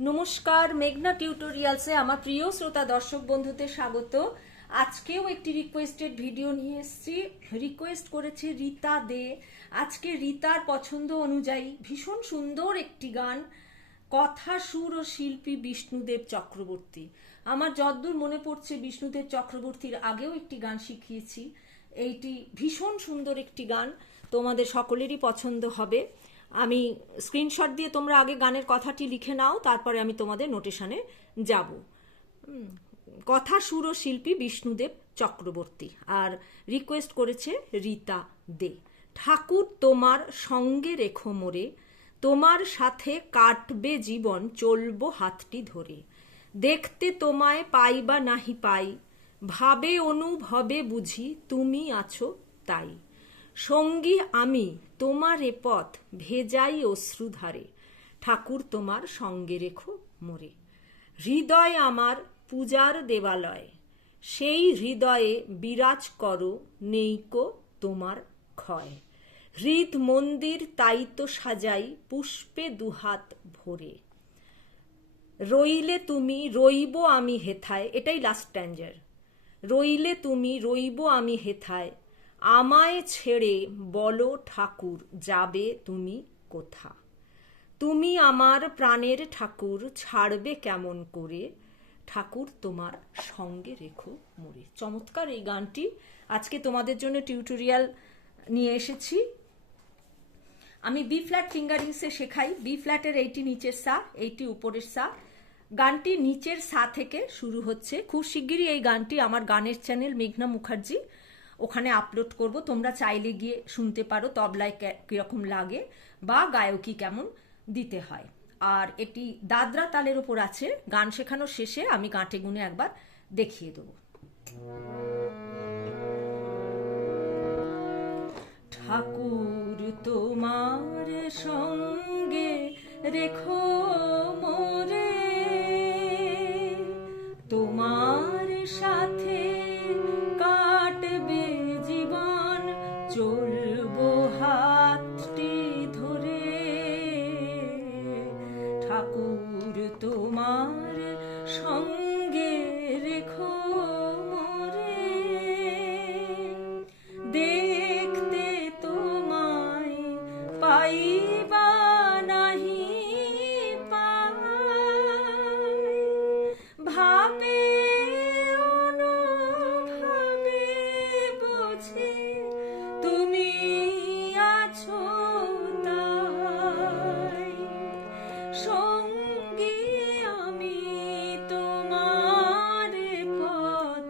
নমস্কার, মেঘনা টিউটোরিয়ালসে আমার প্রিয় শ্রোতা দর্শক বন্ধুদের স্বাগত। আজকেও একটি রিকোয়েস্টেড ভিডিও নিয়ে এসেছি। রিকোয়েস্ট করেছে রীতা দে। আজকে রীতার পছন্দ অনুযায়ী ভীষণ সুন্দর একটি গান, কথা সুর ও শিল্পী বিষ্ণুদেব চক্রবর্তী। আমার যদ্দূর মনে পড়ছে বিষ্ণুদেব চক্রবর্তীর আগেও একটি গান শিখিয়েছি। এইটি ভীষণ সুন্দর একটি গান, তোমাদের সকলেরই পছন্দ হবে। আমি স্ক্রিনশট দিয়ে তোমরা আগে গানের কথাটি লিখে নাও, তারপরে আমি তোমাদের নোটেশনে যাব। কথা সুর ও শিল্পী বিষ্ণুদেব চক্রবর্তী, আর রিকোয়েস্ট করেছে রীতা দে। ঠাকুর তোমার সঙ্গে রেখো মোরে, তোমার সাথে কাটবে জীবন, চলবো হাতটি ধরে। দেখতে তোমায় পাই বা নাহি পাই, ভাবে অনুভবে বুঝি তুমি আছো তাই। সঙ্গী আমি তোমার এ পথ ভেজাই অশ্রুধারে, ঠাকুর তোমার সঙ্গে রেখো মোরে। হৃদয় আমার পূজার দেবালয়, সেই হৃদয়ে বিরাজ করো, নেইকো তোমার ক্ষয়। হৃদ মন্দির তাই তো সাজাই পুষ্পে দুহাত ভরে। রইলে তুমি রইব আমি হেথায়, এটাই লাস্ট স্ট্যাঞ্জার। রইলে তুমি রইব আমি হেথায়, আমায় ছেড়ে বলো ঠাকুর যাবে তুমি কোথা। তুমি আমার প্রাণের ঠাকুর, ছাড়বে কেমন করে, ঠাকুর তোমার সঙ্গে রেখো মোরে। চমৎকার এই গানটি আজকে তোমাদের জন্য টিউটোরিয়াল নিয়ে এসেছি। আমি বি ফ্ল্যাট ফিঙ্গারিংসে শেখাই। বি ফ্ল্যাটের এইটি নিচের সা, এইটি উপরের সা। গানটি নিচের সা থেকে শুরু হচ্ছে। খুব শিগগিরই এই গানটি আমার গানের চ্যানেল মেঘনা মুখার্জি, ওখানে আপলোড করব। তোমরা চাইলে গিয়ে শুনতে পারো তবলায় কিরকম লাগে বা গায়কি কেমন দিতে হয়। আর এটি দাদরা তালের ওপর আছে। গান শেখানোর শেষে আমি গাঁটে গুনে একবার দেখিয়ে দেবো। ঠাকুর তোমার সঙ্গে রেখো মোরে, তোমার সাথে কাটবে জীবন, চলবো হাতটি ধরে। ঠাকুর তোমার সঙ্গে রেখো মোরে, দেখতে তোমায় পাই বা নাহি পাই, ভাবে অনুভবে বুঝি তুমি আছো তাই। সঙ্গী আমি তোমার পথ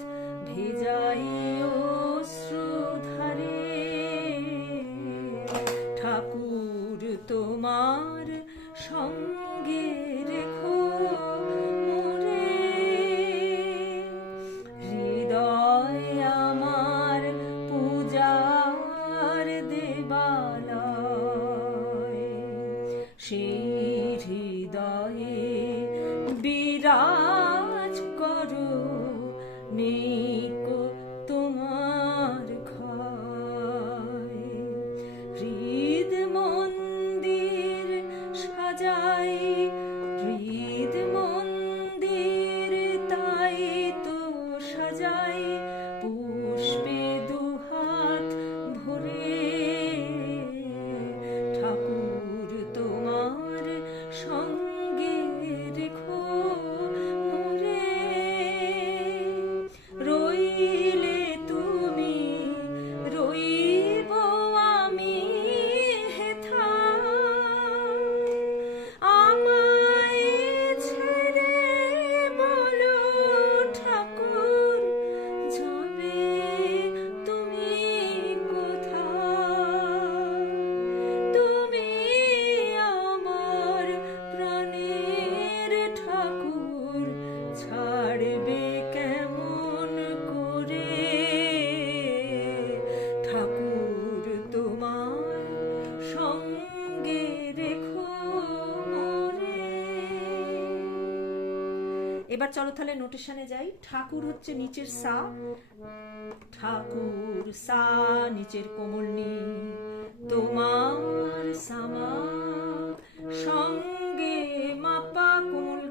ভেজাই অশ্রুধারে, ঠাকুর তোমার সঙ্গে রেখো মোরে। হৃদয় আমার পূজার দেবালয়, সেই হৃদয়ে বিরাজ করো, নেইকো তোমার ক্ষয়। হৃদ মন্দির সাজাই, হৃদ মন্দির তাই তো সাজাই পুষ্পে দুহাত ভরে। ঠাকুর তোমার সঙ্গে রেখো মোরে, রইলে তুমি রইব আমি হেথায়, আমায় ছেড়ে বলো ঠাকুর যাবে তুমি কোথায়। তুমি আমার প্রাণের ঠাকুর, ছাড়বে কেমন করে, ঠাকুর তোমার সঙ্গে রেখো মোরে। এবার চলো তাহলে নোটেশনে যাই। ঠাকুর হচ্ছে নিচের সা, ঠাকুর সা নিচের কোমল নি, তোমার সামা সঙ্গে মাপা কোমল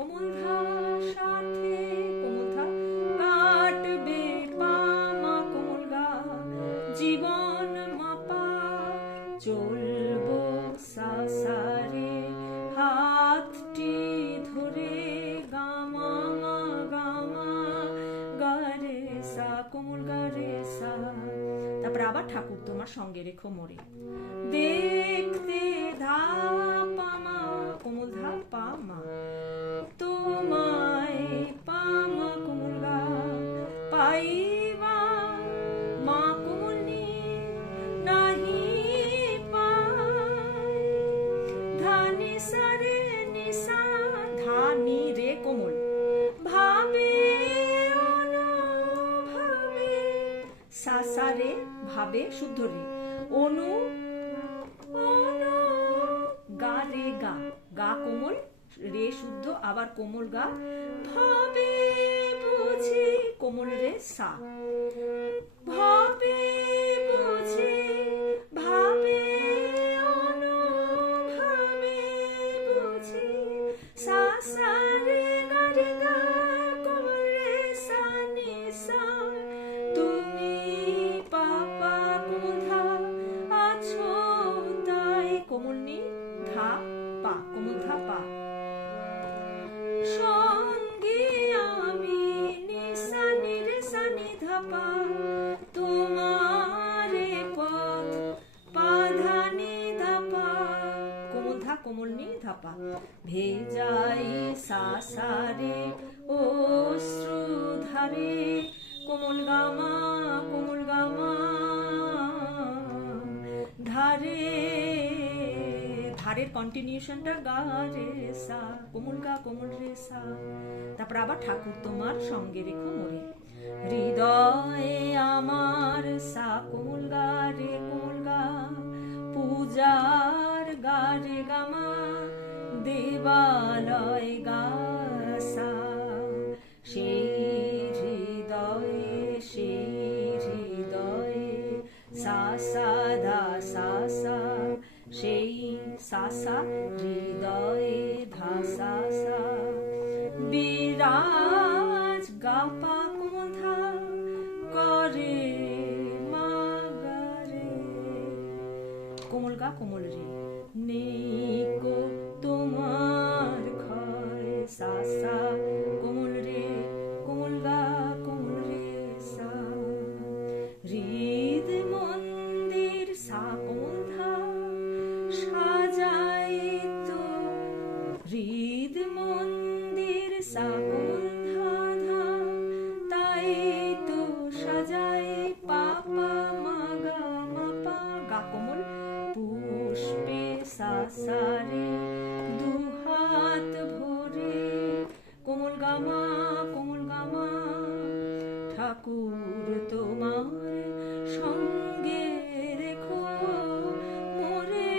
কোমল ধা সাথে কোমল ধা কাটবে পা মা কোমল গা জীবন মাপা চলবো সা সা রে হাতটি ধরে গামা মা গামা গা রে সা কোমল গা রে সা। তারপর আবার ঠাকুর তোমার সঙ্গে রেখো মোরে দেখতে ধা পা মা কোমল ধা পা মা তোমায় পা মা কোমল গা পাইবা মা কোমল নি নাহি পাই ধানি সারে নিসা ধানি রে কোমল ভাবে অনুভাবে সা সা রে ভাবে শুদ্ধ রে অনু অনু গা রে গা গা কোমল রে শুদ্ধ আবার কোমল গা ভাবে বুঝি কোমল রে সা ভাবে বুঝি ভাবে অনুভাবে বুঝি সা সা রে গা রে গা কোমল রে সা নি সা তুমি পাপা কোমল ধা আছো তাই কোমল নি ধা পা কোমল ধা পা সঙ্গে আমি নিসা নি রে সা নি ধা পা তোমারে পথ পা ধা নি ধা পা কোমল ধা কোমল নি ধা পা ভেজাই সা সা রে অশ্রু ধারে কোমল গামা ধারে ধারের কন্টিনিউশনটা গা রে সা কোমল গা কোমল রে সা। তারপর আবার ঠাকুর তোমার সঙ্গে রেখো মোরে হৃদয়ে আমার সা কোমল গা রে কোমল গা পূজার গা রে গামা দেবালয় গা সা সেই হৃদয়ে সা সা ধা সা সা সেই সা সা হৃদয়ে ধা সা সা বিরাজ গা পা কোমল ধা করে মা গা রে কোমল গা কোমল রে নেকো তোমার ঘরে সা সা কোমল রে কোমল গা কোমল রে সা হৃদ মন্দির সা কোমল ধা সাজাই তো হৃদ মন্দির সা কোমল ধা ধা তাই তো সাজাই পাপা মা গা মা পা গা কোমল পুষ্পে সা সা রে দুহাত ভরে কোমল গামা ঠাকুর তোমার সঙ্গে রেখো মোরে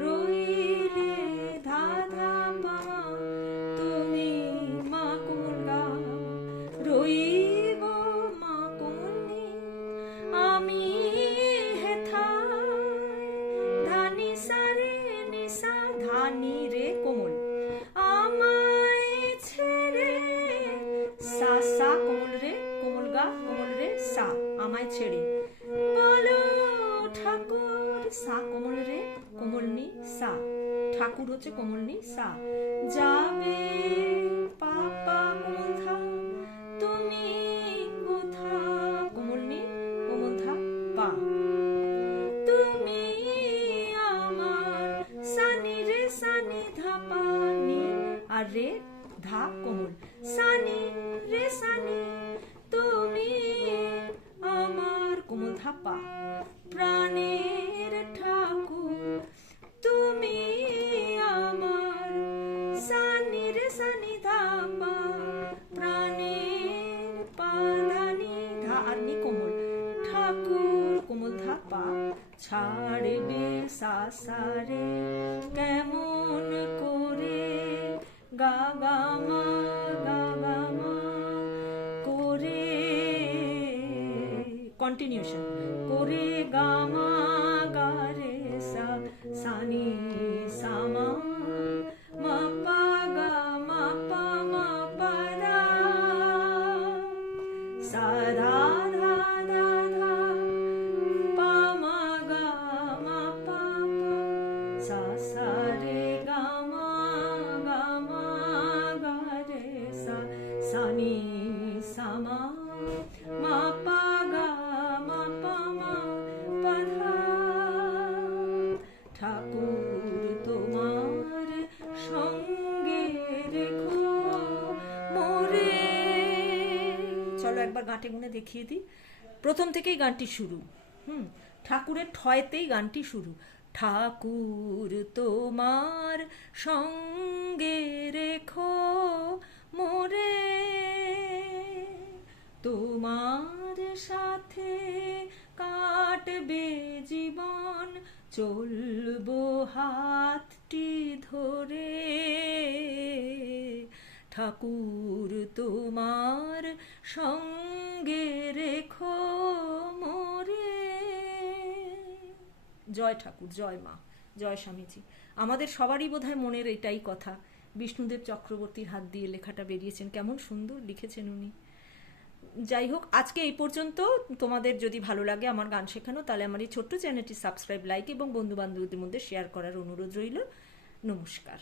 রইলে ধা ধা পা তুমি মা কোমল গা রইব মা কোমল নি আমি হেথায় ধানি সা রে নিসা ধানি রে কোমল আমায় ছেড়ে সা সা কোমল রে কোমল গা কোমল রে সা আমায় ছেড়ে বলো ঠাকুর সা কোমল রে কোমল নি সা ঠাকুর হচ্ছে কোমল নি সা যাবে পাপা কোমল ধা তুমি কোথা কোমল নি কোমল ধা পা তুমি আমার সানি রে সানি ধা পা নি আর রে ধা কোমল সানি রে সানি তুমি আমার কোমল ধা পা প্রাণের ঠাকুর তুমি আমার সানি রে সানি ধা পা প্রাণের পাধানি ধা আর নি কোমল ঠাকুর কোমল ধা পা ছাড়বে সা সা রে কেমন করে গা গা মা করে কন্টিনিউশন করে গা মা গা রে সা সানি সা মা মা পা সানি সামা মা পা গা মা পা মা পা ধা। ঠাকুর তোমার সঙ্গে রেখো মোরে। চলো একবার গাঁটে গুনে দেখিয়ে দিই। প্রথম থেকেই গানটি শুরু। ঠাকুরের ঠয়তেই গানটি শুরু। ঠাকুর তোমার সঙ্গে রেখো মোরে, তোমার সাথে কাটবে জীবন, চলবো হাতটি ধরে। ঠাকুর তোমার সঙ্গে রেখো মোরে। জয় ঠাকুর, জয় মা, জয় স্বামীজি। আমাদের সবারই বোধহয় মনের এটাই কথা। বিষ্ণুদেব চক্রবর্তীর হাত দিয়ে লেখাটা বেরিয়েছেন, কেমন সুন্দর লিখেছেন উনি। যাই হোক, আজকে এই পর্যন্ত। তোমাদের যদি ভালো লাগে আমার গান শেখানো, তাহলে আমার এই ছোট্ট চ্যানেলটি সাবস্ক্রাইব, লাইক এবং বন্ধু বান্ধবদের মধ্যে শেয়ার করার অনুরোধ রইল। নমস্কার।